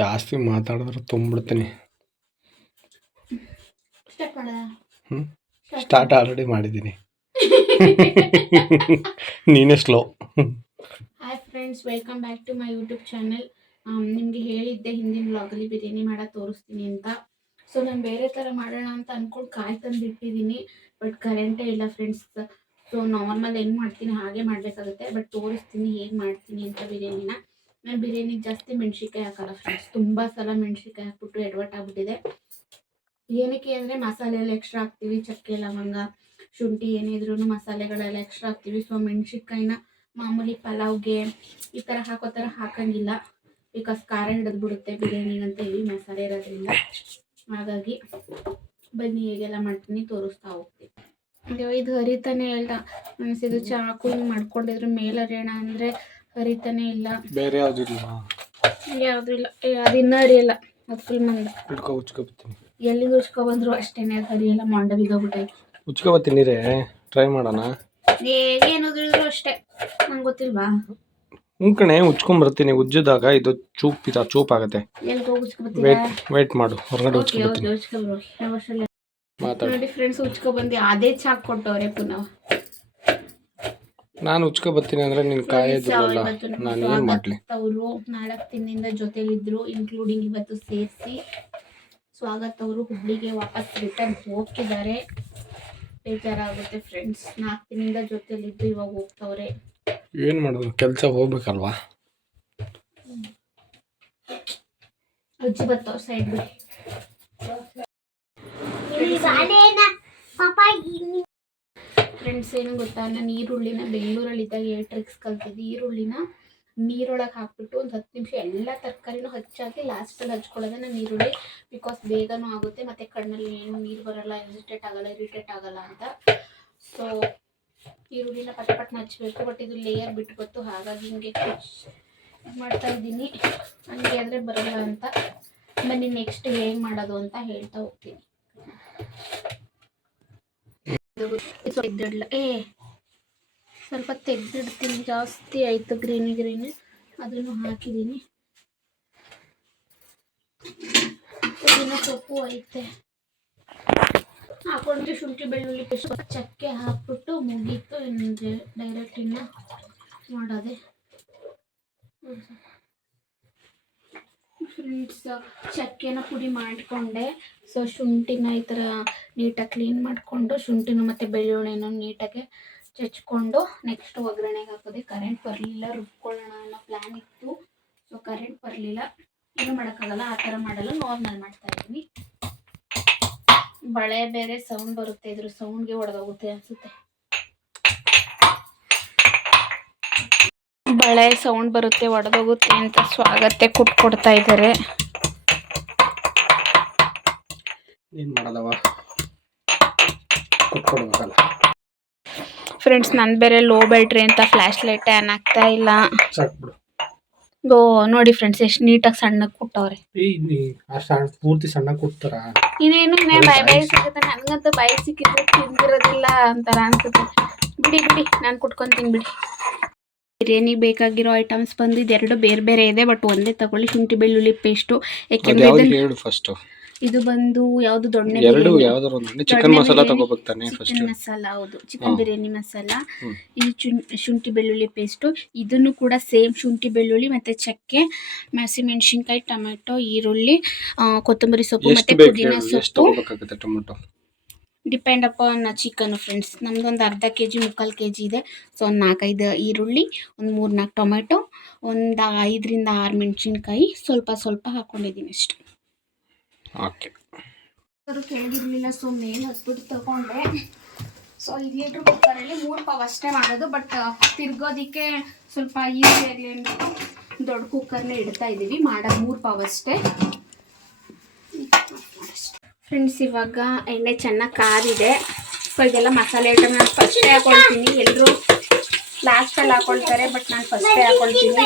ಜಾಸ್ತಿ ಮಾತಾಡಿದ್ರೆ ತುಂಬಿಡ್ತೀನಿ. Start already ಮಾಡಿದ್ದೀನಿ. ನೀನೇ slow. Hi friends, welcome back to my YouTube channel. ನಿಮಗೆ ಹೇಳಿದ್ದೆ ಹಿಂದಿನ ವ್ಲಾಗಲ್ಲಿ ಬಿರಿಯಾನಿ ಮಾಡೋದು ತೋರಿಸ್ತೀನಿ ಅಂತ. ಸೊ ನಾನು ಬೇರೆ ಥರ ಮಾಡೋಣ ಅಂತ ಅಂದ್ಕೊಂಡು ಕಾಯಿ ತಂದಿಟ್ಟಿದ್ದೀನಿ. ಬಟ್ ಕರೆಂಟೇ ಇಲ್ಲ ಫ್ರೆಂಡ್ಸ್. ಸೊ ನಾರ್ಮಲ್ ಹೆಂಗೆ ಮಾಡ್ತೀನಿ ಹಾಗೆ ಮಾಡಬೇಕಾಗುತ್ತೆ. ಬಟ್ ತೋರಿಸ್ತೀನಿ ಹೇಗೆ ಮಾಡ್ತೀನಿ ಅಂತ ಬಿರಿಯಾನಿನ. ನಾನು ಬಿರಿಯಾನಿಗೆ ಜಾಸ್ತಿ ಮೆಣಸಿನ್ಕಾಯಿ ಹಾಕಲ್ಲ ಫ್ರೆಂಡ್ಸ್. ತುಂಬ ಸಲ ಮೆಣಸಿನ್ಕಾಯಿ ಹಾಕ್ಬಿಟ್ಟು ಎಡವಟ್ ಆಗ್ಬಿಟ್ಟಿದೆ. ಏನಕ್ಕೆ ಅಂದರೆ ಮಸಾಲೆ ಎಲ್ಲ ಎಕ್ಸ್ಟ್ರಾ ಹಾಕ್ತೀವಿ, ಚಕ್ಕೆ ಲವಂಗ ಶುಂಠಿ ಏನಿದ್ರು ಮಸಾಲೆಗಳೆಲ್ಲ ಎಕ್ಸ್ಟ್ರಾ ಹಾಕ್ತೀವಿ. ಸೊ ಮೆಣಸಿನ್ಕಾಯಿನ ಮಾಮೂಲಿ ಪಲಾವ್ಗೆ ಈ ಥರ ಹಾಕೋ ಥರ ಹಾಕೋಂಗಿಲ್ಲ. ಬಿಕಾಸ್ ಖಾರ ಹಿಡಿದ್ಬಿಡುತ್ತೆ ಬಿರಿಯಾನಿಗಂತ ಹೇಳಿ ಮಸಾಲೆ ಇರೋದ್ರಿಂದ. ಹಾಗಾಗಿ ಬನ್ನಿ ಹೇಗೆಲ್ಲ ಮಾಡ್ತೀನಿ ತೋರಿಸ್ತಾ ಹೋಗ್ತೀನಿ. ಇದು ಹರಿತಾನೆ ಇಲ್ಲ ಅನಿಸಿದ್ದು. ಚಾಕು ಮಾಡ್ಕೊಂಡಿದ್ರು ಮೇಲೆ ಹರಿಯೋಣ ಅಂದರೆ ಹರಿತಾನೆ ಇಲ್ಲ. ಬೇರೆ ಯಾವುದು ಇಲ್ಲ, ಅದು ಇನ್ನೂ ಹರಿಯಲ್ಲ. ಅದು ಫುಲ್ ಮಂದ ಎಲ್ಲಿಂದ ಉಚ್ಕೊಬಂದ್ರು ಅಷ್ಟೇನೆ, ಅದು ಹರಿಯಲ್ಲ. ಮಂಡ ಬಿದ್ದೋಗ್ಬಿಟ್ಟೈತೆ. ಉಚ್ಕೊಬತ್ತೀನಿ ರೇ, ಟ್ರೈ ಮಾಡೋಣ. ಏನೋದ್ರು ಅಷ್ಟೇ, ನಂಗೆ ಗೊತ್ತಿಲ್ವಾ? ಕಣೆ ಉಚ್ಕೊಂಡ್ಬರ್ತೀನಿ. ಉಜ್ಜಿದಾಗ ಇದು ಚೂಪ್ ಆಗುತ್ತೆ. ವೇಟ್ ಮಾಡು, ಹೊರಗಡೆ ಉಚ್ಕೊಬರ್ತೀನಿ. ನೋಡಿ ಫ್ರೆಂಡ್ಸ್, ಉಚ್ಕೊಬಂದು ಅದೇ ಚಾಕ್ ಕೊಟ್ಟವ್ರೆ ಪುನಃ. ನಾನು ಉಚ್ಕೊಬರ್ತೀನಿ ಅಂದ್ರೆ ನಿನ್ ಕಾಯೋದಿಲ್ಲ, ನಾನು ಏನು ಮಾಡಲಿ? ಅವರು 4 ದಿನದಿಂದ ಜೊತೆಲಿದ್ರು, ಇನ್ಕ್ಲೂಡಿಂಗ್ ಇವತ್ತು ಸೇರಿಸಿ. ಸ್ವಾಗತ್ ಅವರು ಹುಬ್ಳಿಗೆ ವಾಪಸ್ ರಿಟರ್ನ್ ಹೋಗ್ತಿದ್ದಾರೆ. ಬೇಜಾರಾಗುತ್ತೆ ಫ್ರೆಂಡ್ಸ್. 4 ದಿನದಿಂದ ಜೊತೆಲಿದ್ದು ಇವಾಗ ಹೋಗ್ತವ್ರೆ. ಏನು ಮಾಡೋದು, ಕೆಲಸ ಹೋಗ್ಬೇಕಲ್ವಾ? ಅಜ್ಜಿ ಬರ್ತಾವ ಸೈಡ್ ಬಿಡಿ. ಫ್ರೆಂಡ್ಸ್ ಏನು ಗೊತ್ತಾ, ನಾನು ಈರುಳ್ಳಿನ ಬೆಂಗಳೂರಲ್ಲಿ ಇದ್ದಾಗ ಟ್ರಿಕ್ಸ್ ಕಲ್ತಿದ್ದೆ. ಈರುಳ್ಳಿನ ನೀರೊಳಗೆ ಹಾಕ್ಬಿಟ್ಟು ಒಂದು 10 ನಿಮಿಷ ಎಲ್ಲ ತರಕಾರಿನೂ ಹಚ್ಚಾಕಿ ಲಾಸ್ಟಲ್ಲಿ ಹಚ್ಕೊಳ್ಳೋದೆ ನಾನು ಈರುಳ್ಳಿ. ಬಿಕಾಸ್ ಬೇಗನೂ ಆಗುತ್ತೆ ಮತ್ತು ಕಣ್ಣಲ್ಲಿ ಏನು ನೀರು ಬರೋಲ್ಲ, ಇರಿಟೇಟ್ ಆಗಲ್ಲ ಅಂತ. ಸೊ ಈರುಳ್ಳಿನ ಪಟ್ನ ಹಚ್ಚಬೇಕು. ಬಟ್ ಇದು ಲೇಯರ್ ಬಿಟ್ಟು ಗೊತ್ತು, ಹಾಗಾಗಿ ಹಿಂಗೆ ಮಾಡ್ತಾ ಇದ್ದೀನಿ. ಹಂಗೆ ಆದರೆ ಬರಲ್ಲ ಅಂತ. ಬನ್ನಿ ನೆಕ್ಸ್ಟ್ ಹೇಗೆ ಮಾಡೋದು ಅಂತ ಹೇಳ್ತಾ ಹೋಗ್ತೀನಿ. ಸ್ವಲ್ಪ ತೆಗೆದಿಡ್ತೀನಿ, ಜಾಸ್ತಿ ಆಯಿತು ಗ್ರೀನಿ ಅದನ್ನು ಹಾಕಿದ್ದೀನಿ. ಪುದೀನ ಸೊಪ್ಪು ಐತೆ ಹಾಕೊಂಡ್ರೆ ಶುಂಠಿ ಬೆಳ್ಳುಳ್ಳಿ ಪೇಸ್ಟ್ ಚಕ್ಕೆ ಹಾಕ್ಬಿಟ್ಟು ಮುಗೀತು. ಇನ್ನು ಡೈರೆಕ್ಟ್ ಇನ್ನು ಮಾಡೋದೆ ಫ್ರೆಂಡ್ಸ್. ಚಕ್ಕೆನ ಪುಡಿ ಮಾಡಿಕೊಂಡೆ. ಸೊ ಶುಂಠಿನ ಈ ಥರ ನೀಟಾಗಿ ಕ್ಲೀನ್ ಮಾಡಿಕೊಂಡು ಶುಂಠಿನ ಮತ್ತು ಬೆಳ್ಳುಳ್ಳಿನ ನೀಟಾಗಿ ಚಚ್ಕೊಂಡು ನೆಕ್ಸ್ಟ್ ಒಗ್ಗರಣೆಗೆ ಹಾಕೋದೆ. ಕರೆಂಟ್ ಬರಲಿಲ್ಲ, ರುಬ್ಕೊಳ್ಳೋಣ ಅನ್ನೋ ಪ್ಲ್ಯಾನ್ ಇತ್ತು. ಸೊ ಕರೆಂಟ್ ಬರಲಿಲ್ಲ, ಏನು ಮಾಡೋಕ್ಕಾಗಲ್ಲ. ಆ ಥರ ಮಾಡಲ್ಲ, ನಾರ್ಮಲ್ ಮಾಡ್ತಾ ಇದ್ದೀನಿ. ಬಳೆ ಬೇರೆ ಸೌಂಡ್ ಬರುತ್ತೆ, ಇದ್ರ ಸೌಂಡ್ಗೆ ಹೊಡೆದೋಗುತ್ತೆ ಅನಿಸುತ್ತೆ. ಬಳೆ ಸೌಂಡ್ ಬರುತ್ತೆ, ಹೊಡೆದೋಗುತ್ತೆ ಅಂತ ಸ್ವಾಗತ್ತೆ ಕೊಡ್ತಾ ಇದ್ದಾರೆ. ಫ್ರೆಂಡ್ಸ್ ನಂದು ಬೇರೆ ಲೋ ಬ್ಯಾಟ್ರಿ ಅಂತ ಫ್ಲ್ಯಾಶ್ ಲೈಟ್ ಆನ್ ಆಗ್ತಾ ಇಲ್ಲ. ನೋಡಿ ಫ್ರೆಂಡ್ಸ್ ಎಷ್ಟು ನೀಟಾಗಿ ಸಣ್ಣಗೆ ಕೊಟ್ಟವ್ರೆ. ಪೂರ್ತಿ ಸಣ್ಣಗೆ ಕೊಡ್ತಾರ. ಇನ್ನೇನು ಬಾಯಿ ಸಿಗುತ್ತೆ. ನನಗಂತೂ ಬಾಯಿ ಸಿಕ್ಕಿದ್ರೆ ತಿಂದಿರೋದಿಲ್ಲ ಅಂತಾರ ಅನ್ಸುತ್ತೆ. ಬಿಡಿ ನಾನು ಕುಟ್ಕೊಂತೀನಿ ಬಿಡಿ. ಬಿರಿಯಾನಿಗೆ ಬೇಕಾಗಿರೋ ಐಟಮ್ಸ್ ಬಂದು ಇದೆರಡು ಬೇರೆ ಬೇರೆ ಇದೆ, ಬಟ್ ಒಂದೇ ತಗೊಳ್ಳಿ. ಶುಂಠಿ ಬೆಳ್ಳುಳ್ಳಿ ಪೇಸ್ಟು. ಯಾಕೆಂದ್ರೆ ಇದು ಬಂದು ಯಾವುದು ದೊಣ್ಣೆ ಚಿಕನ್ ಮಸಾಲ ತಗೋಬೇಕು ತಾನೆ ಫಸ್ಟ್. ಚಿಕನ್ ಮಸಾಲ, ಹೌದು, ಚಿಕನ್ ಬಿರಿಯಾನಿ ಮಸಾಲ. ಇದು ಶುಂಠಿ ಬೆಳ್ಳುಳ್ಳಿ ಪೇಸ್ಟು. ಇದನ್ನು ಕೂಡ ಸೇಮ್ ಶುಂಠಿ ಬೆಳ್ಳುಳ್ಳಿ ಮತ್ತೆ ಚಕ್ಕೆ, ಹಸಿಮೆಣಸಿನ್ಕಾಯಿ, ಟೊಮೆಟೊ, ಈರುಳ್ಳಿ, ಕೊತ್ತಂಬರಿ ಸೊಪ್ಪು ಮತ್ತೆ ಪುದೀನ ಸೊಪ್ಪು. Depend upon chicken friends. ನಮ್ದೊಂದು ಅರ್ಧ kg 3/4 kg ಇದೆ. ಸೊ ಒಂದು 4-5 ಈರುಳ್ಳಿ, ಒಂದು 3-4 ಟೊಮೆಟೊ, ಒಂದು 5ರಿಂದ 6 ಮೆಣಸಿನ್ಕಾಯಿ, ಸ್ವಲ್ಪ ಹಾಕ್ಕೊಂಡಿದ್ದೀನಿ ಅಷ್ಟು. ಓಕೆ, ಅದು ಕೆಳಗಿರಲಿಲ್ಲ, ಸೊ ಮೇಲೆ ಹತ್ಬಿಟ್ಟು ತಗೊಂಡೆ. ಸೊ 5 ಲೀಟ್ರ್ ಕುಕ್ಕರಲ್ಲಿ 3 ಪಾವ್ ಅಷ್ಟೇ ಮಾಡೋದು. ಬಟ್ ತಿರ್ಗೋದಕ್ಕೆ ಸ್ವಲ್ಪ ಈಸಿ ಆಗಲಿ ಅಂದ್ಬಿಟ್ಟು ದೊಡ್ಡ ಕುಕ್ಕರ್ನೇ ಇಡ್ತಾ ಇದ್ದೀವಿ. ಮಾಡೋದು 3 ಪಾವ್ ಅಷ್ಟೇ ಫ್ರೆಂಡ್ಸ್. ಇವಾಗ ಎಣ್ಣೆ ಚೆನ್ನಾಗಿ ಕಾದಿದೆ. ಸೊ ಇದೆಲ್ಲ ಮಸಾಲೆ ಐಟಮ್ ನಾನು ಫಸ್ಟೇ ಹಾಕೊಳ್ತೀನಿ. ಎಲ್ಲರೂ ಲಾಸ್ಟಲ್ಲಿ ಹಾಕೊಳ್ತಾರೆ, ಬಟ್ ನಾನು ಫಸ್ಟೇ ಹಾಕೊಳ್ತೀನಿ.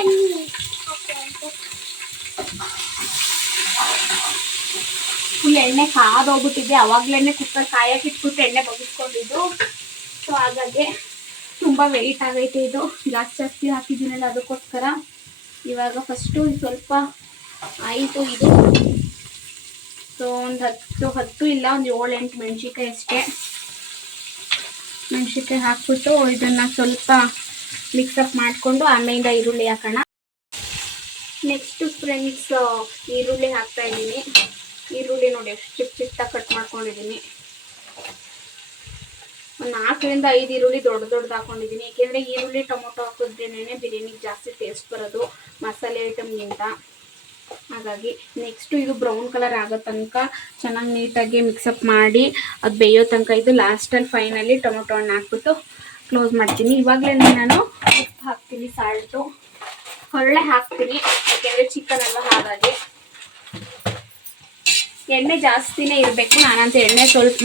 ಫುಲ್ ಎಣ್ಣೆ ಕಾದೋಗ್ಬಿಟ್ಟಿದೆ. ಅವಾಗಲೇ ಕುಕ್ಕರ್ ಕಾಯಕ್ಕೆ ಇಟ್ಬಿಟ್ಟು ಎಣ್ಣೆ ಬಗ್ಗಿಸ್ಕೊಂಡಿದ್ದು. ಸೊ ಹಾಗಾಗಿ ತುಂಬ ವೆಯ್ಟ್ ಆಗೈತೆ. ಇದು ಜಾಸ್ತಿ ಹಾಕಿದ್ದೀನಲ್ಲ, ಅದಕ್ಕೋಸ್ಕರ ಇವಾಗ ಫಸ್ಟು ಸ್ವಲ್ಪ ಆಯಿತು ಇದು. ಸೊ ಒಂದು 10 ಇಲ್ಲ ಒಂದು 7-8 ಮೆಣಸಿನ್ಕಾಯಿ ಅಷ್ಟೇ. ಮೆಣಸಿನ್ಕಾಯಿ ಹಾಕ್ಬಿಟ್ಟು ಇದನ್ನು ಸ್ವಲ್ಪ ಮಿಕ್ಸಪ್ ಮಾಡಿಕೊಂಡು ಆಮೇಲಿಂದ ಈರುಳ್ಳಿ ಹಾಕೋಣ. ನೆಕ್ಸ್ಟ್ ಫ್ರೆಂಡ್ಸ್ ಈರುಳ್ಳಿ ಹಾಕ್ತಾ ಇದ್ದೀನಿ. ಈರುಳ್ಳಿ ನೋಡಿ ಎಷ್ಟು ಚಿಕ್ಕದಾಗಿ ಕಟ್ ಮಾಡ್ಕೊಂಡಿದ್ದೀನಿ. ಒಂದು 4-5 ಈರುಳ್ಳಿ ದೊಡ್ಡದು ಹಾಕೊಂಡಿದ್ದೀನಿ. ಏಕೆಂದರೆ ಈರುಳ್ಳಿ ಟೊಮೊಟೊ ಹಾಕಿದ್ರೇನೆ ಬಿರಿಯಾನಿಗೆ ಜಾಸ್ತಿ ಟೇಸ್ಟ್ ಬರೋದು ಮಸಾಲೆ ಐಟಮ್ಗಿಂತ. ಹಾಗಾಗಿ ನೆಕ್ಸ್ಟು ಇದು ಬ್ರೌನ್ ಕಲರ್ ಆಗೋ ತನಕ ಚೆನ್ನಾಗಿ ನೀಟಾಗಿ ಮಿಕ್ಸಪ್ ಮಾಡಿ ಅದು ಬೇಯೋ ತನಕ ಇದು ಲಾಸ್ಟಲ್ಲಿ ಫೈನಲಿ ಟೊಮೊಟೊ ಹಣ್ಣು ಹಾಕ್ಬಿಟ್ಟು ಕ್ಲೋಸ್ ಮಾಡ್ತೀನಿ. ಇವಾಗಲೇ ನಾನು ಉಪ್ಪು ಹಾಕ್ತೀನಿ, ಸಾಲ್ಟು ಒಳ್ಳೆ ಹಾಕ್ತೀನಿ ಯಾಕೆಂದರೆ ಚಿಕನ್ ಎಲ್ಲ. ಹಾಗಾಗಿ ಎಣ್ಣೆ ಜಾಸ್ತಿನೇ ಇರಬೇಕು. ನಾನಂತ ಎಣ್ಣೆ ಸ್ವಲ್ಪ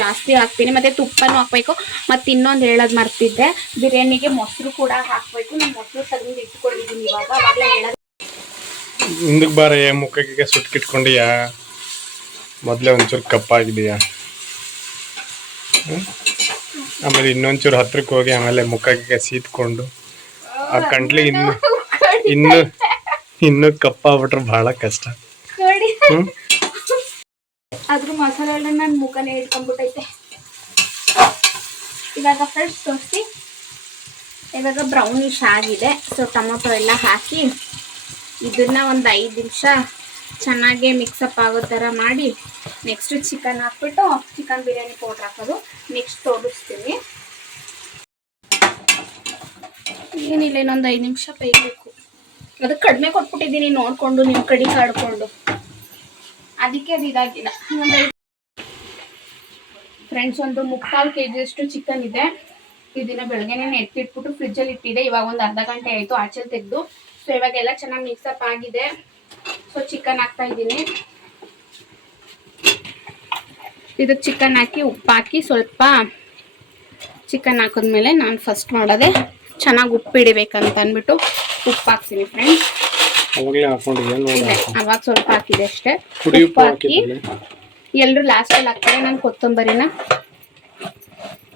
ಜಾಸ್ತಿ ಹಾಕ್ತೀನಿ, ಮತ್ತು ತುಪ್ಪನೂ ಹಾಕಬೇಕು. ಮತ್ತು ಇನ್ನೊಂದು ಹೇಳೋದು ಮರ್ತಿದ್ದೆ, ಬಿರಿಯಾನಿಗೆ ಮೊಸರು ಕೂಡ ಹಾಕಬೇಕು. ನಾನು ಮೊಸರು ತೆಗೆದು ಇಟ್ಕೊಂಡಿದ್ದೀನಿ ಇವಾಗ. ಅವಾಗಲೇ ಹೇಳೋದು ಹಿಂದಕ್ಕೆ ಬಾರಯ್ಯ, ಮುಖಕ್ಕೆ ಸುಟ್ಕಿಟ್ಕೊಂಡಿಯಾ? ಮೊದಲೇ ಒಂಚೂರು ಕಪ್ಪಾಗಿದೆಯಾ? ಆಮೇಲೆ ಇನ್ನೊಂಚೂರು ಹತ್ರಕ್ಕೆ ಹೋಗಿ ಆಮೇಲೆ ಮುಖಕ್ಕೆ ಸೀತ್ಕೊಂಡು ಆ ಕಂಟ್ಲಿ ಇನ್ನೂ ಕಪ್ಪಾಗ್ಬಿಟ್ರೆ ಬಹಳ ಕಷ್ಟ. ನೋಡಿ ಅದ್ರ ಮಸಾಲೆ ಎಲ್ಲ ನನ್ನ ಮುಖನೇ ಹಿಡ್ಕೊಂಡ್ಬಿಟ್ಟೈತೆ. ಇವಾಗ ಫ್ರೆಂಡ್ಸ್ ತೋರಿಸಿ, ಇವಾಗ ಬ್ರೌನಿಶ್ ಆಗಿದೆ. ಸೊ ಟೊಮೊಟೊ ಎಲ್ಲ ಹಾಕಿ ಇದನ್ನ ಒಂದು 5 ನಿಮಿಷ ಚೆನ್ನಾಗಿ ಮಿಕ್ಸಪ್ ಆಗೋ ಥರ ಮಾಡಿ ನೆಕ್ಸ್ಟ್ ಚಿಕನ್ ಹಾಕ್ಬಿಟ್ಟು ಚಿಕನ್ ಬಿರಿಯಾನಿ ಪೌಡ್ರ್ ಹಾಕೋದು ನೆಕ್ಸ್ಟ್ ತೋರಿಸ್ತೀನಿ. ಏನಿಲ್ಲ, ಇನ್ನೊಂದು 5 ನಿಮಿಷ ಬೇಯಬೇಕು. ಅದಕ್ಕೆ ಕಡಿಮೆ ಕೊಟ್ಬಿಟ್ಟಿದ್ದೀನಿ ನೋಡಿಕೊಂಡು, ನಿಮ್ಮ ಕಡೆ ಕಾಡ್ಕೊಂಡು, ಅದಕ್ಕೆ ಅದು ಇದಾಗಿಲ್ಲ. ಫ್ರೆಂಡ್ಸ್ ಒಂದು 3/4 kg ಚಿಕನ್ ಇದೆ. ಇದನ್ನ ಬೆಳಗ್ಗೆನೇ ಎತ್ತಿಟ್ಬಿಟ್ಟು ಫ್ರಿಜ್ಜಲ್ಲಿ ಇಟ್ಟಿದೆ. ಇವಾಗ ಒಂದು ಅರ್ಧ ಗಂಟೆ ಆಯಿತು ಆಚೆ ತೆಗೆದು. ಸೊ ಇವಾಗೆಲ್ಲ ಚೆನ್ನಾಗಿ ಮಿಕ್ಸಪ್ ಆಗಿದೆ. ಸೊ ಚಿಕನ್ ಹಾಕ್ತಾ ಇದ್ದೀನಿ. ಇದಕ್ಕೆ ಚಿಕನ್ ಹಾಕಿ ಉಪ್ಪು ಹಾಕಿ ಸ್ವಲ್ಪ ಚಿಕನ್ ಹಾಕಿದ್ಮೇಲೆ ನಾನು ಫಸ್ಟ್ ಮಾಡೋದೆ ಚೆನ್ನಾಗಿ ಉಪ್ಪು ಹಿಡಿಬೇಕಂತ ಅಂದ್ಬಿಟ್ಟು ಉಪ್ಪು ಹಾಕ್ತೀನಿ ಫ್ರೆಂಡ್ಸ್. ಅವಾಗ ಸ್ವಲ್ಪ ಹಾಕಿದೆ ಅಷ್ಟೇ. ಉಪ್ಪು ಹಾಕಿ ಎಲ್ಲರೂ ಲಾಸ್ಟಲ್ಲಿ ಹಾಕ್ತಾರೆ. ನಾನು ಕೊತ್ತಂಬರಿನ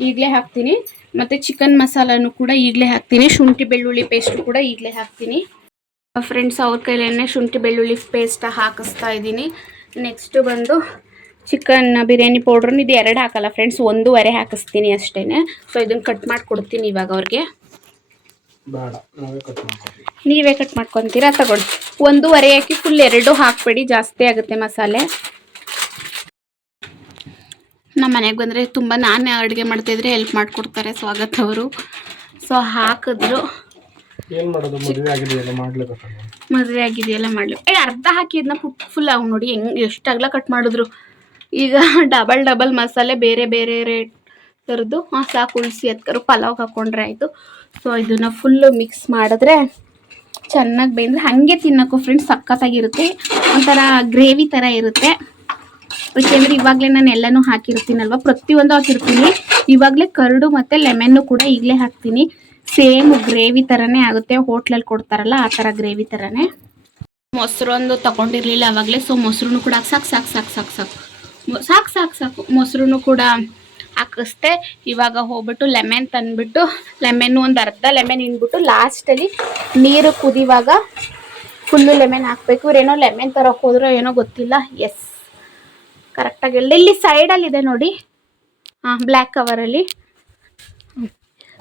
ಈಗಲೇ ಹಾಕ್ತೀನಿ, ಮತ್ತು ಚಿಕನ್ ಮಸಾಲನೂ ಕೂಡ ಈಗಲೇ ಹಾಕ್ತೀನಿ. ಶುಂಠಿ ಬೆಳ್ಳುಳ್ಳಿ ಪೇಸ್ಟ್ ಕೂಡ ಈಗಲೇ ಹಾಕ್ತೀನಿ ಫ್ರೆಂಡ್ಸ್. ಅವ್ರ ಕೈಲೇನೆ ಶುಂಠಿ ಬೆಳ್ಳುಳ್ಳಿ ಪೇಸ್ಟ್ ಹಾಕಿಸ್ತಾ ಇದ್ದೀನಿ. ನೆಕ್ಸ್ಟ್ ಬಂದು ಚಿಕನ್ ಬಿರಿಯಾನಿ ಪೌಡ್ರನ್ನ ಇದು 2 ಹಾಕಲ್ಲ ಫ್ರೆಂಡ್ಸ್, 1.5 ಹಾಕಿಸ್ತೀನಿ ಅಷ್ಟೇ. ಸೊ ಇದನ್ನು ಕಟ್ ಮಾಡಿ ಕೊಡ್ತೀನಿ ಇವಾಗ ಅವ್ರಿಗೆ. ನೀವೇ ಕಟ್ ಮಾಡ್ಕೊತೀರಾ? ತಗೊಳ್ಳಿ. 1.5 ಹಾಕಿ ಫುಲ್ 2 ಹಾಕಬೇಡಿ, ಜಾಸ್ತಿ ಆಗುತ್ತೆ ಮಸಾಲೆ. ನಮ್ಮ ಮನೆಗೆ ಬಂದರೆ ತುಂಬ ನಾನೇ ಅಡುಗೆ ಮಾಡ್ತಾಯಿದ್ರೆ ಹೆಲ್ಪ್ ಮಾಡಿಕೊಡ್ತಾರೆ ಸ್ವಾಗತ್ ಅವರು. ಸೊ ಹಾಕಿದ್ರು. ಮದುವೆ ಆಗಿದೆಯಲ್ಲ ಮಾಡಲಿ. ಅರ್ಧ ಹಾಕಿದ್ನ ಫುಲ್ ಅವು ನೋಡಿ ಎಷ್ಟು ಅಗಲ ಕಟ್ ಮಾಡಿದ್ರು. ಈಗ ಡಬಲ್ ಮಸಾಲೆ ಬೇರೆ ಬೇರೆ ರೇಟ್ ಥರದ್ದು ಸಾಕು. ಉಳಿಸಿ ಎತ್ಕರು ಪಲಾವ್ಗೆ ಹಾಕ್ಕೊಂಡ್ರೆ ಆಯಿತು. ಸೊ ಇದನ್ನು ಫುಲ್ಲು ಮಿಕ್ಸ್ ಮಾಡಿದ್ರೆ ಚೆನ್ನಾಗಿ ಬೇಯಿದ್ರೆ ಹಾಗೆ ತಿನ್ನೋಕ್ಕೂ ಫ್ರೆಂಡ್ಸ್ ಸಖತ್ತಾಗಿರುತ್ತೆ. ಒಂಥರ ಗ್ರೇವಿ ಥರ ಇರುತ್ತೆ. ಯಾಕೆಂದರೆ ಇವಾಗಲೇ ನಾನು ಎಲ್ಲನೂ ಹಾಕಿರ್ತೀನಲ್ವ, ಪ್ರತಿಯೊಂದು ಹಾಕಿರ್ತೀನಿ. ಇವಾಗಲೇ ಕರ್ಡು ಮತ್ತು ಲೆಮನ್ನು ಕೂಡ ಈಗಲೇ ಹಾಕ್ತೀನಿ. ಸೇಮ್ ಗ್ರೇವಿ ಥರನೇ ಆಗುತ್ತೆ. ಹೋಟ್ಲಲ್ಲಿ ಕೊಡ್ತಾರಲ್ಲ ಆ ಥರ ಗ್ರೇವಿ ಥರನೇ. ಮೊಸರು ಒಂದು ತೊಗೊಂಡಿರಲಿಲ್ಲ ಆವಾಗಲೇ. ಸೊ ಮೊಸರು ಕೂಡ ಸಾಕು ಮೊಸರು ಕೂಡ ಹಾಕಿಸ್ದೆ. ಇವಾಗ ಹೋಗ್ಬಿಟ್ಟು ಲೆಮನ್ ತಂದುಬಿಟ್ಟು ಲೆಮನ್ನು ಒಂದು ಅರ್ಧ ಲೆಮನ್ ಹಿಂಡ್ಬಿಟ್ಟು ಲಾಸ್ಟಲ್ಲಿ ನೀರು ಕುದಿವಾಗ ಫುಲ್ಲು ಲೆಮನ್ ಹಾಕಬೇಕು. ಇವರೇನೋ ಲೆಮನ್ ತರೋಕೆ ಹೋದ್ರೋ ಏನೋ ಗೊತ್ತಿಲ್ಲ. ಎಸ್, ಕರೆಕ್ಟಾಗಿ ಇಲ್ಲಿ ಸೈಡಲ್ಲಿದೆ ನೋಡಿ, ಬ್ಲ್ಯಾಕ್ ಕವರಲ್ಲಿ.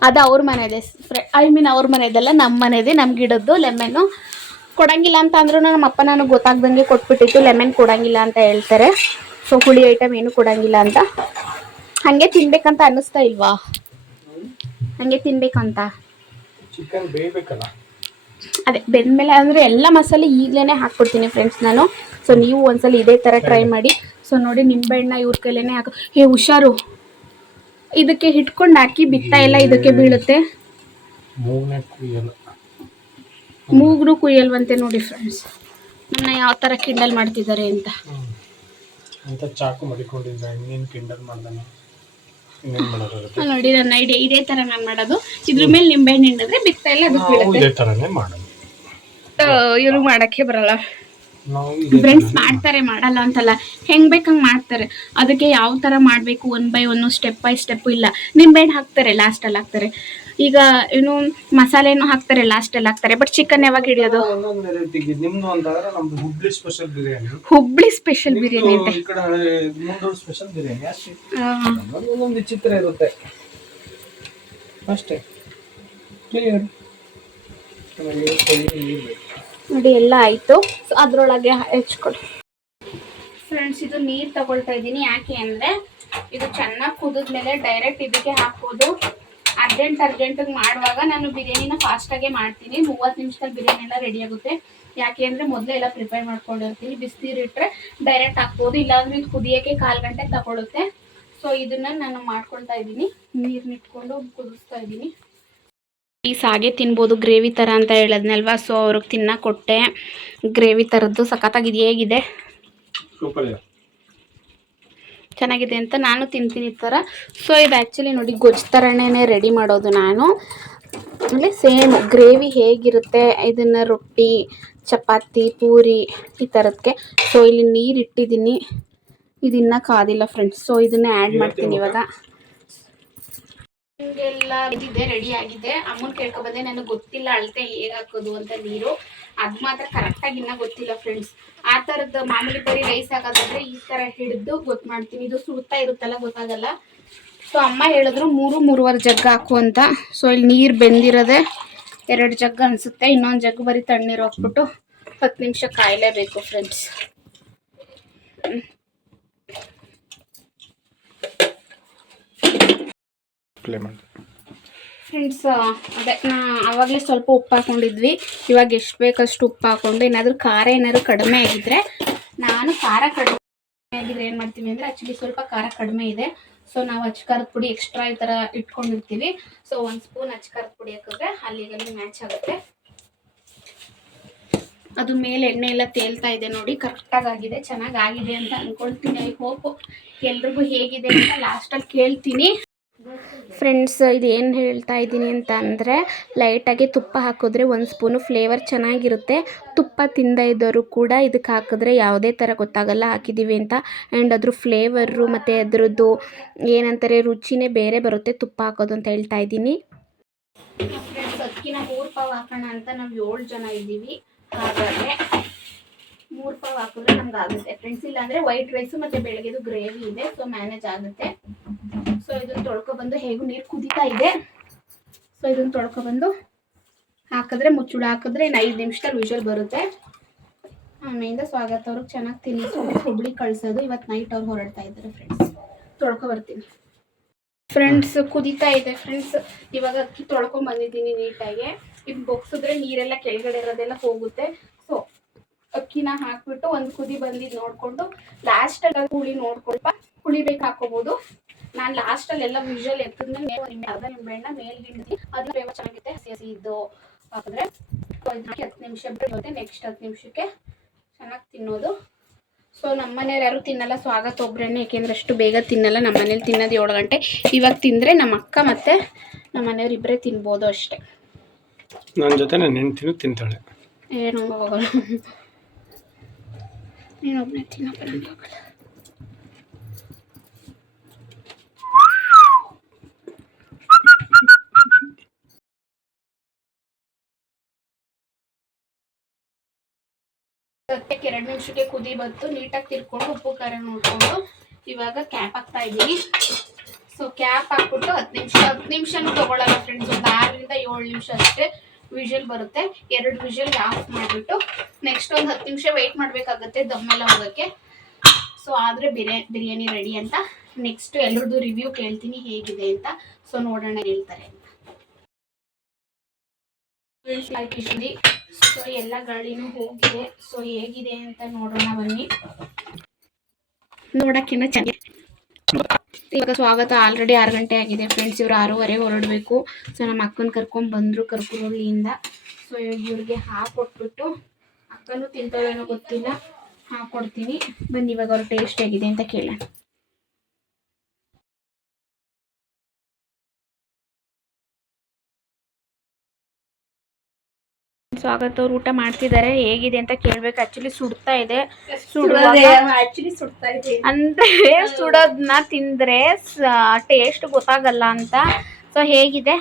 ಅದು ಅವ್ರ ಮನೆಯದೇ ಅವ್ರ ಮನೆಯದಲ್ಲ, ನಮ್ಮ ಮನೆಯದೇ. ನಮ್ಮ ಗಿಡದ್ದು ಲೆಮನ್ನು ಕೊಡಂಗಿಲ್ಲ ಅಂತ ಅಂದ್ರೂ ನಮ್ಮ ಅಪ್ಪ ನನಗೆ ಗೊತ್ತಾಗ್ದಂಗೆ ಕೊಟ್ಬಿಟ್ಟಿತ್ತು. ಲೆಮನ್ ಕೊಡಂಗಿಲ್ಲ ಅಂತ ಹೇಳ್ತಾರೆ. ಸೊ ಹುಳಿ ಐಟಮ್ ಏನು ಕೊಡಂಗಿಲ್ಲ ಅಂತ. ಹಾಗೆ ತಿನ್ಬೇಕಂತ ಅನ್ನಿಸ್ತಾ ಇಲ್ವಾ? ಹಾಗೆ ತಿನ್ಬೇಕಂತ ಚಿಕನ್ ಬೇಯಬೇಕಲ್ಲ. ಅದೇ ಬೆಂದ್ಮೇಲೆ ಅಂದರೆ ಎಲ್ಲ ಮಸಾಲೆ ಈಗಲೇ ಹಾಕ್ಬಿಡ್ತೀನಿ ಫ್ರೆಂಡ್ಸ್ ನಾನು. ಸೊ ನೀವು ಒಂದ್ಸಲ ಇದೇ ಥರ ಟ್ರೈ ಮಾಡಿ. ಸೊ ನೋಡಿ ನಿಂಬೆಹಣ್ಣ ಇವ್ರ ಕೈಲೇನೆ ಹಾಕೋ. ಹುಷಾರು, ಇದಕ್ಕೆ ಹಿಟ್ಕೊಂಡು ಹಾಕಿ ಬಿತ್ತ ಎಲ್ಲ ಇದಕ್ಕೆ ಬೀಳುತ್ತೆ. ಮೂಗ್ನು ಕುಯ್ಯಲ್ವಂತೆ ನೋಡಿ ಫ್ರೆಂಡ್ಸ್. ನನ್ನ ಯಾವ ಥರ ಕಿಂಡಲ್ ಮಾಡ್ತಿದ್ದಾರೆ ಅಂತ ಚಾಕು ಮಡಿಕೊಂಡಿದ್ದ ಇನ್ನೇನು ಕಿಂಡಲ್ ಮಾಡ್ದಾನೆ. ನೋಡಿ ನನ್ನ ಐಡಿಯಾ ಇದೇ ಥರ ನಾನು ಮಾಡೋದು. ಇದ್ರ ಮೇಲೆ ನಿಂಬೆಹಣ್ಣು ಹಿಂಡಿದ್ರೆ ಬಿತ್ತ ಎಲ್ಲ ಅದಕ್ಕೆ ಬೀಳುತ್ತೆ. ಇದೇ ಥರನೇ ಮಾಡೋದು. ಇವ್ರಿಗೆ ಮಾಡೋಕ್ಕೆ ಬರಲ್ಲ. ನಾವು ಫ್ರೆಂಡ್ಸ್ ಮಾಡ್ತಾರೆ, ಮಾಡಲ್ಲ ಅಂತಲ್ಲ, ಹೆಂಗ್ ಬೇಕಂಗ್ ಮಾಡ್ತಾರೆ. ಅದಕ್ಕೆ ಯಾವ ತರ ಮಾಡ್ಬೇಕು 1 by 1 ಸ್ಟೆಪ್ ಬೈ ಸ್ಟೆಪ್ ಇಲ್ಲ. ನಿಂಬೆಹಣ್ಣು ಹಾಕ್ತಾರೆ, ಲಾಸ್ಟ್ ಅಲ್ಲಿ ಹಾಕ್ತಾರೆ. ಈಗ ಏನು ಮಸಾಲೆನೂ ಹಾಕ್ತಾರೆ, ಲಾಸ್ಟ್ ಅಲ್ಲಿ ಹಾಕ್ತಾರೆ. ಬಟ್ ಚಿಕನ್ ಯಾವಾಗ ಹಿಡಿಯೋದು? ಒಂದೊಂದು ವೆರೈಟಿ. ನಿಮ್ದು ಅಂತಂದ್ರೆ ನಮ್ದು ಹುಬ್ಳಿ ಸ್ಪೆಷಲ್ ಬಿರಿಯಾನಿ. ಹುಬ್ಳಿ ಸ್ಪೆಷಲ್ ಬಿರಿಯಾನಿ ಅಂತೆ. ಈ ಕಡೆ ಮುಂದೂರು ಸ್ಪೆಷಲ್ ಬಿರಿಯಾನಿ ಅಷ್ಟೇ. ಒಂದೊಂದು ವಿಚಿತ್ರ ಇರುತ್ತೆ ಅಷ್ಟೇ. ಕ್ಲಿಯರ್ ನೋಡಿ ಎಲ್ಲ ಆಯ್ತು. ಸೊ ಅದ್ರೊಳಗೆ ಹೆಚ್ಕೊಡಿ ಫ್ರೆಂಡ್ಸ್. ಇದು ನೀರು ತಗೊಳ್ತಾ ಇದ್ದೀನಿ. ಯಾಕೆ ಅಂದ್ರೆ ಇದು ಚೆನ್ನಾಗಿ ಕುದಿದ್ಮೇಲೆ ಡೈರೆಕ್ಟ್ ಇದಕ್ಕೆ ಹಾಕೋದು. ಅರ್ಜೆಂಟಿಗೆ ಮಾಡುವಾಗ ನಾನು ಬಿರಿಯಾನಿನ ಫಾಸ್ಟಾಗೆ ಮಾಡ್ತೀನಿ. 30 ನಿಮಿಷದಲ್ಲಿ ಬಿರಿಯಾನಿ ಎಲ್ಲ ರೆಡಿ ಆಗುತ್ತೆ. ಯಾಕೆ ಅಂದರೆ ಮೊದಲೇ ಎಲ್ಲ ಪ್ರಿಪೇರ್ ಮಾಡ್ಕೊಂಡಿರ್ತೀನಿ. ಬಿಸಿನೀರು ಇಟ್ಟರೆ ಡೈರೆಕ್ಟ್ ಹಾಕ್ಬೋದು, ಇಲ್ಲಾಂದ್ರೆ ಇದು ಕುದಿಯೋಕ್ಕೆ 1/4 ಗಂಟೆ ತಗೊಳುತ್ತೆ. ಸೊ ಇದನ್ನು ನಾನು ಮಾಡ್ಕೊಳ್ತಾ ಇದ್ದೀನಿ. ನೀರನ್ನ ಇಟ್ಕೊಂಡು ಕುದಿಸ್ತಾ ಇದ್ದೀನಿ. ಪೀಸ್ ಹಾಗೆ ತಿನ್ಬೋದು, ಗ್ರೇವಿ ಥರ ಅಂತ ಹೇಳದ್ನಲ್ವಾ. ಸೊ ಅವ್ರಿಗೆ ತಿನ್ನಕ್ಕೆ ಕೊಟ್ಟೆ. ಗ್ರೇವಿ ಥರದ್ದು ಸಖತ್ತಾಗಿದೆ. ಹೇಗಿದೆ? ಚೆನ್ನಾಗಿದೆ ಅಂತ ನಾನು ತಿಂತೀನಿ ಈ ಥರ. ಸೊ ಇದು ಆ್ಯಕ್ಚುಲಿ ನೋಡಿ ಗೊಜ್ಜು ಥರನೇ ರೆಡಿ ಮಾಡೋದು ನಾನು. ಆಮೇಲೆ ಸೇಮ್ ಗ್ರೇವಿ ಹೇಗಿರುತ್ತೆ ಇದನ್ನು ರೊಟ್ಟಿ, ಚಪಾತಿ, ಪೂರಿ ಈ ಥರದಕ್ಕೆ. ಸೊ ಇಲ್ಲಿ ನೀರು ಇಟ್ಟಿದ್ದೀನಿ, ಇದನ್ನ ಕಾದಿಲ್ಲ ಫ್ರೆಂಡ್ಸ್. ಸೊ ಇದನ್ನೇ ಆ್ಯಡ್ ಮಾಡ್ತೀನಿ ಇವಾಗ. ಹಿಂಗೆಲ್ಲ ಇದಿದೆ, ರೆಡಿ ಆಗಿದೆ. ಅಮ್ಮನ ಕೇಳ್ಕೊಬಂದೆ, ನನಗೆ ಗೊತ್ತಿಲ್ಲ ಅಳತೆ ಹೇಗೆ ಹಾಕೋದು ಅಂತ ನೀರು. ಅದು ಮಾತ್ರ ಕರೆಕ್ಟಾಗಿ ಇನ್ನೂ ಗೊತ್ತಿಲ್ಲ ಫ್ರೆಂಡ್ಸ್. ಆ ಥರದ್ದು ಮಾಮೂಲಿ ಬರೀ ರೈಸ್ ಹಾಕೋದಾದ್ರೆ ಈ ಥರ ಹಿಡಿದು ಗೊತ್ತು ಮಾಡ್ತೀನಿ. ಇದು ಸುಡ್ತಾ ಇರುತ್ತಲ್ಲ, ಗೊತ್ತಾಗಲ್ಲ. ಸೊ ಅಮ್ಮ ಹೇಳಿದ್ರು 3-3.25 ಜಗ್ ಹಾಕು ಅಂತ. ಸೊ ಇಲ್ಲಿ ನೀರು ಬೆಂದಿರೋದೆ 2 ಜಗ್ ಅನಿಸುತ್ತೆ. ಇನ್ನೊಂದು ಜಗ್ ಬರೀ ತಣ್ಣೀರು ಹಾಕ್ಬಿಟ್ಟು 10 ನಿಮಿಷ ಕಾಯಲೇಬೇಕು ಫ್ರೆಂಡ್ಸ್. ಫ್ರೆಂಡ್ಸ್ ಅದೇ ಆವಾಗಲೇ ಸ್ವಲ್ಪ ಉಪ್ಪು ಹಾಕ್ಕೊಂಡಿದ್ವಿ. ಇವಾಗ ಎಷ್ಟು ಬೇಕಷ್ಟು ಉಪ್ಪು ಹಾಕ್ಕೊಂಡು, ಏನಾದರೂ ಖಾರ ಏನಾದರೂ ಕಡಿಮೆ ಆಗಿದ್ರೆ, ನಾನು ಖಾರ ಕಡಿಮೆ ಆಗಿದ್ರೆ ಏನು ಮಾಡ್ತೀವಿ ಅಂದರೆ, ಆ್ಯಕ್ಚುಲಿ ಸ್ವಲ್ಪ ಖಾರ ಕಡಿಮೆ ಇದೆ. ಸೊ ನಾವು ಅಚ್ಕಾರದ ಪುಡಿ ಎಕ್ಸ್ಟ್ರಾ ಈ ಥರ ಇಟ್ಕೊಂಡಿರ್ತೀವಿ. ಸೊ 1 ಸ್ಪೂನ್ ಅಚ್ಕಾರದ ಪುಡಿ ಹಾಕಿದ್ರೆ ಅಲ್ಲಿಗಲ್ಲಿ ಮ್ಯಾಚ್ ಆಗುತ್ತೆ. ಅದು ಮೇಲೆ ಎಣ್ಣೆ ಎಲ್ಲ ತೇಲ್ತಾ ಇದೆ ನೋಡಿ, ಕರೆಕ್ಟಾಗಿದೆ, ಚೆನ್ನಾಗಾಗಿದೆ ಅಂತ ಅಂದ್ಕೊಳ್ತೀನಿ. ಐ ಹೋಪ್ ಎಲ್ರಿಗೂ ಹೇಗಿದೆ ಅಂತ ಲಾಸ್ಟಲ್ಲಿ ಕೇಳ್ತೀನಿ. ಫ್ರೆಂಡ್ಸ್ ಇದು ಏನು ಹೇಳ್ತಾ ಇದ್ದೀನಿ ಅಂತ ಅಂದರೆ, ಲೈಟಾಗಿ ತುಪ್ಪ ಹಾಕಿದ್ರೆ 1 ಸ್ಪೂನು ಫ್ಲೇವರ್ ಚೆನ್ನಾಗಿರುತ್ತೆ. ತುಪ್ಪ ತಿಂದ ಇದ್ದವರು ಕೂಡ ಇದಕ್ಕೆ ಹಾಕಿದ್ರೆ ಯಾವುದೇ ಥರ ಗೊತ್ತಾಗಲ್ಲ ಹಾಕಿದ್ದೀವಿ ಅಂತ. ಆ್ಯಂಡ್ ಅದ್ರ ಫ್ಲೇವರು ಮತ್ತು ಅದರದ್ದು ಏನಂತಾರೆ ರುಚಿನೇ ಬೇರೆ ಬರುತ್ತೆ ತುಪ್ಪ ಹಾಕೋದು ಅಂತ ಹೇಳ್ತಾ ಇದ್ದೀನಿ. ಫ್ರೆಂಡ್ಸ್ ಅಕ್ಕಿನ 3 ಪಾವ್ ಹಾಕೋಣ ಅಂತ ನಾವು 7 ಜನ ಇದ್ದೀವಿ. ಹಾಗಾದರೆ 3 ಪಾವ್ ಹಾಕಿದ್ರೆ ನಮ್ಗೆ ಆಗುತ್ತೆ ಫ್ರೆಂಡ್ಸ್. ಇಲ್ಲಾಂದರೆ ವೈಟ್ ರೈಸು ಮತ್ತು ಬೆಳಗ್ಗೆದು ಗ್ರೇವಿ ಇದೆ, ಸೊ ಮ್ಯಾನೇಜ್ ಆಗುತ್ತೆ. ಸೊ ಇದನ್ನು ತೊಳ್ಕೊಬಂದು, ಹೇಗೂ ನೀರು ಕುದೀತಾ ಇದೆ. ಸೊ ಇದನ್ನು ತೊಳ್ಕೊಬಂದು ಹಾಕಿದ್ರೆ, ಮುಚ್ಚುಳ ಹಾಕಿದ್ರೆ ಇನ್ನು 5 ನಿಮಿಷದಲ್ಲಿ ವಿಷಲ್ ಬರುತ್ತೆ. ಆಮೇಲಿಂದ ಸ್ವಾಗತ ಅವ್ರಿಗೆ ಚೆನ್ನಾಗಿ ತಿನ್ನಿಸು ಹುಬ್ಳಿ ಕಳಿಸೋದು. ಇವತ್ತು ನೈಟ್ ಅವ್ರು ಹೊರಡ್ತಾ ಇದ್ದಾರೆ ಫ್ರೆಂಡ್ಸ್. ತೊಳ್ಕೊಬರ್ತೀನಿ ಫ್ರೆಂಡ್ಸ್. ಕುದೀತಾ ಇದೆ ಫ್ರೆಂಡ್ಸ್. ಇವಾಗ ಅಕ್ಕಿ ತೊಳ್ಕೊಂಬಂದಿದ್ದೀನಿ ನೀಟಾಗಿ. ಇದು ಬೊಗ್ಸಿದ್ರೆ ನೀರೆಲ್ಲ ಕೆಳಗಡೆ ಇರೋದೆಲ್ಲ ಹೋಗುತ್ತೆ. ಸೊ ಅಕ್ಕಿನ ಹಾಕ್ಬಿಟ್ಟು ಒಂದು ಕುದಿ ಬಂದಿದ್ದು ನೋಡಿಕೊಂಡು ಲಾಸ್ಟಲ್ಲಿ ಹುಳಿ ನೋಡ್ಕೊಳ್ಪ, ಹುಳಿ ಬೇಕು ಹಾಕೋಬೋದು. ನಾನು ಲಾಸ್ಟಲ್ಲಿ ಎಲ್ಲ ವಿಷಲ್ ಎತ್ತಿದ್ಮೇಲೆ ಅರ್ಧ ನಿಂಬೆಹಣ್ಣ ಮೇಲೆ ಹಿಂಡಿ, ಅದು ಫ್ಲೇವರ್ ಚೆನ್ನಾಗಿರುತ್ತೆ. ಹಸಿ ಇದ್ದು ಹಾಕಿದ್ರೆ 10 ನಿಮಿಷ ಬರುತ್ತೆ. ನೆಕ್ಸ್ಟ್ 10 ನಿಮಿಷಕ್ಕೆ ಚೆನ್ನಾಗಿ ತಿನ್ನೋದು. ಸೊ ನಮ್ಮ ಮನೆಯವ್ರು ಯಾರು ತಿನ್ನಲ್ಲ, ಸ್ವಾಗತ ಒಬ್ಬರೇ, ಏಕೆಂದರೆ ಅಷ್ಟು ಬೇಗ ತಿನ್ನಲ್ಲ. ನಮ್ಮ ಮನೇಲಿ ತಿನ್ನೋದು 7 ಗಂಟೆ. ಇವಾಗ ತಿಂದರೆ ನಮ್ಮ ಅಕ್ಕ ಮತ್ತು ನಮ್ಮ ಮನೆಯವ್ರು ಇಬ್ಬರೇ ತಿನ್ಬೋದು ಅಷ್ಟೇ. ನನ್ನ ಜೊತೆ ನನ್ನ ಹೆಂಡ್ತಿನೂ ತಿಂತಾಳೆ. ಏನು ಹೋಗಲ್ಲ, ನೀನೊಬ್ಬನೇ ತಿನ್ನೋಲ್ಲ. ಸದ್ಯಕ್ಕೆ 2 ನಿಮಿಷಕ್ಕೆ ಕುದಿ ಬಂತು. ನೀಟಾಗಿ ತಿರ್ಕೊಂಡು ಉಪ್ಪು ಖಾರ ನೋಡ್ಕೊಂಡು ಇವಾಗ ಕ್ಯಾಪ್ ಹಾಕ್ತಾ ಇದ್ದೀನಿ. ಸೊ ಕ್ಯಾಪ್ ಹಾಕ್ಬಿಟ್ಟು 10 ನಿಮಿಷನೂ ತೊಗೊಳ್ಳಲ್ಲ ಫ್ರೆಂಡ್ಸ್. ಒಂದು 6ರಿಂದ 7 ನಿಮಿಷ ಅಷ್ಟೇ ವಿಷಲ್ ಬರುತ್ತೆ. 2 ವಿಷಲ್ಗೆ ಆಫ್ ಮಾಡಿಬಿಟ್ಟು ನೆಕ್ಸ್ಟ್ ಒಂದು 10 ನಿಮಿಷ ವೆಯ್ಟ್ ಮಾಡಬೇಕಾಗುತ್ತೆ ದಮ್ಮೆಲ್ಲ ಹೋಗೋಕ್ಕೆ. ಸೊ ಆದರೆ ಬಿರಿಯಾನಿ ರೆಡಿ ಅಂತ. ನೆಕ್ಸ್ಟ್ ಎಲ್ಲರದ್ದು ರಿವ್ಯೂ ಕೇಳ್ತೀನಿ ಹೇಗಿದೆ ಅಂತ. ಸೊ ನೋಡೋಣ ಹೇಳ್ತಾರೆ ಅಂತ. ಸೊ ಎಲ್ಲ ಗಾಳಿನೂ ಹೋಗಿದೆ. ಸೊ ಹೇಗಿದೆ ಅಂತ ನೋಡೋಣ ಬನ್ನಿ. ನೋಡೋಕ್ಕಿಂತ ಚೆನ್ನಾಗಿ. ಇವಾಗ ಸ್ವಾಗತ ಆಲ್ರೆಡಿ 6 ಗಂಟೆ ಆಗಿದೆ ಫ್ರೆಂಡ್ಸ್. ಇವರು 6:15 ಹೊರಡಬೇಕು. ಸೊ ನಮ್ಮ ಅಕ್ಕನ ಕರ್ಕೊಂಡ್ಬಂದರು ಕರ್ಕುರಳ್ಳಿಯಿಂದ. ಸೊ ಇವ್ರಿಗೆ ಹಾಕೊಟ್ಬಿಟ್ಟು, ಅಕ್ಕನೂ ತಿಂತಾಳೇನೋ ಗೊತ್ತಿಲ್ಲ, ಹಾಕೊಡ್ತೀನಿ. ಬನ್ನಿ ಇವಾಗ ಅವ್ರ ಟೇಸ್ಟ್ ಹೇಗಿದೆ ಅಂತ ಕೇಳೋಣ. ಫ್ರೆಂಡ್ಸ್ ಸ್ವಾಗತ ಊಟ ಮಾಡ್ತಿದ್ದಾರೆ. ಹೇಗಿದೆ ಅಂತ ಕೇಳ್ಬೇಕು. ಆ್ಯಕ್ಚುಲಿ ಸುಡ್ತಾ ಇದೆ. ಅಂದರೆ ಸುಡೋದನ್ನ ತಿಂದರೆ ಟೇಸ್ಟ್ ಗೊತ್ತಾಗಲ್ಲ ಅಂತ. ಸೊ ಹೇಗಿದೆ?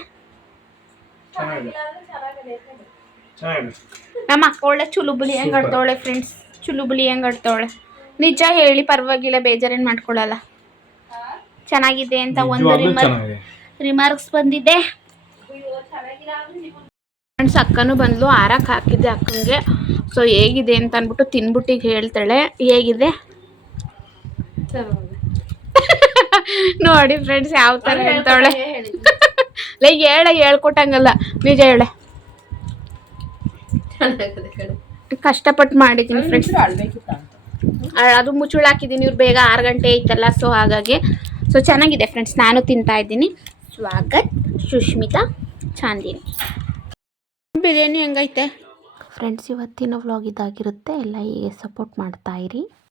ನಮ್ಮ ಅಕ್ಕ ಒಳ್ಳೆ ಚುಲುಬುಲಿ ಹೆಂಗೆ ಆಡ್ತಾವಳೆ ಫ್ರೆಂಡ್ಸ್. ಚುಲುಬುಲಿ ಹೆಂಗೆ ಆಡ್ತಾವಳೆ. ನಿಜ ಹೇಳಿ, ಪರವಾಗಿಲ್ಲ, ಬೇಜಾರೇನು ಮಾಡ್ಕೊಳ್ಳಲ್ಲ. ಚೆನ್ನಾಗಿದೆ ಅಂತ ಒಂದು ರಿಮಾರ್ಕ್ಸ್ ಬಂದಿದೆ. ಫ್ರೆಂಡ್ಸ್ ಅಕ್ಕನೂ ಬಂದ್ಲು. ಆರಕ್ಕೆ ಹಾಕಿದ್ದೆ ಅಕ್ಕನಿಗೆ. ಸೊ ಹೇಗಿದೆ ಅಂತ ಅಂದ್ಬಿಟ್ಟು ತಿನ್ಬಿಟ್ಟು ಈಗ ಹೇಳ್ತಾಳೆ ಹೇಗಿದೆ. ನೋಡಿ ಫ್ರೆಂಡ್ಸ್ ಯಾವ ಥರ ಹೇಳ್ತಾವಳೆ. ಹೇಳ್ಕೊಟ್ಟಂಗಲ್ಲ, ನಿಜ ಹೇಳೆ. ಕಷ್ಟಪಟ್ಟು ಮಾಡಿದ್ದೀನಿ ಫ್ರೆಂಡ್ಸ್. ಅದು ಮುಚ್ಚುಳ ಹಾಕಿದ್ದೀನಿ. ಇವ್ರು ಬೇಗ 6 ಗಂಟೆ ಐತಲ್ಲ, ಸೊ ಹಾಗಾಗಿ. ಸೊ ಚೆನ್ನಾಗಿದೆ ಫ್ರೆಂಡ್ಸ್. ನಾನು ತಿಂತಾ ಇದ್ದೀನಿ. ಸ್ವಾಗತ್, ಸುಷ್ಮಿತಾ, ಚಾಂದಿನಿ. ಬಿರಿಯಾನಿ ಹೆಂಗೈತೆ ಫ್ರೆಂಡ್ಸ್? ಇವತ್ತಿನ ವ್ಲಾಗ್ ಇದಾಗಿರುತ್ತೆ. ಎಲ್ಲ ಹೀಗೆ ಸಪೋರ್ಟ್ ಮಾಡ್ತಾಯಿರಿ.